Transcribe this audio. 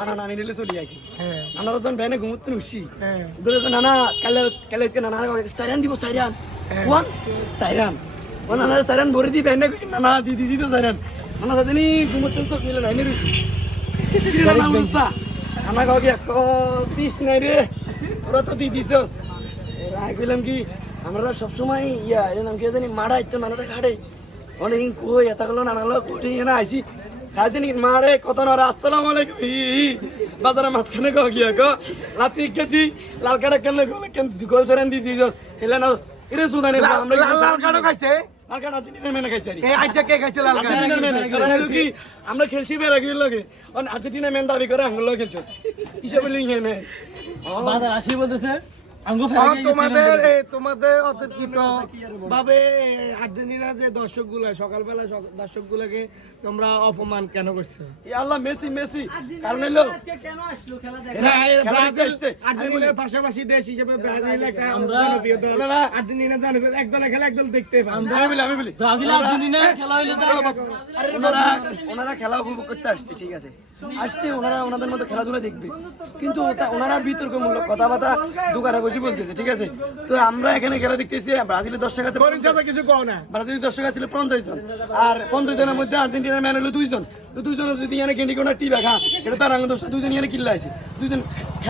নানা নানি নিলে চলে আইছি। হ্যাঁ। নানারা যখন ভ্যানে ঘুমোতে উঠছি হ্যাঁ। ধরে তো নানা কালে কালে নানা সাইরান দিব সাইরান। ওয়ান সাইরান। ও নানা সাইরান ভরে দি ভ্যানে নানা দিদি দিদি সাইরান। নানা জানি ঘুমোতে চোখ মিলে লাইনে রয়েছি নানা অবস্থা? নানা কাউকে এক দিস নাই রে তোরা তো দি দিছস। আমি কি আমরা সবসময় ইয়া এর নাম কি জানি মারাই তো নানাটা খাড়ে অনেকদিন কই এত গেল নানা লোক কই না আইছি। সাইদিন মারে কত নরা আসসালামু আলাইকুম। ই, ই। বাজারে মাঝখানে কো গিয়া কো লাতি কেতি লাল কাটা কেন গোল কেন গোল সরেন দি দিছস হেলে না ইরে সুদানি আমরা লাল খাইছে? লাল কাটা মেনে খাইছি আরে। এই আজকে কে খাইছে লাল মেনে কারণ হলো কি আমরা খেলছি বের আগে লগে। অন আর্জেন্টিনা মেন দাবি করে আঙ্গুল খেলছস হিসাবে লিখে নে বাজার আসি বলতেছে। আঙ্গু আর তোমাদের তোমাদের অতর্কিত ভাবে আর্জেন্টিনা যে দর্শকগুলা সকালবেলা দর্শক গুলাকে তোমরা অপমান কেন করছ? আল্লাহ মেসি মেসি। কারণ হলো খেলা। আর্জেন্টিনার পাশাপাশি দেশ হিসেবে ব্রাজিল একটা জনপ্রিয় দল। আর্জেন্টিনা জনপ্রিয় এক দলে খেলা একদল দেখতে আমি বলি আমি বলি। ব্রাজিল আর্জেন্টিনা খেলা হইলে ওনারা ওনারা খেলা উপভোগ করতে আসছে ঠিক আছে। আসছে ওনারা ওনাদের মতো খেলাধুলা দেখবে। কিন্তু ওনারা বিতর্কমূলক কথাবার্তা দোকানে বসে বলতেছে ঠিক আছে? তো আমরা এখানে খেলা দেখতেছি ব্রাজিলের দর্শক আছে কিছু কও না। ব্রাজিলের দর্শক আছে পঞ্চাশ জন। আর পঞ্চাশ জনের মধ্যে আর্জেন্টিনার ম্যান হলো দুইজন। তো দুইজন যদি এখানে গেন্ডি কোনো টিভা খা এটা তার আঙ্গ দোষ দুইজন এখানে কিল্লা আছে দুইজন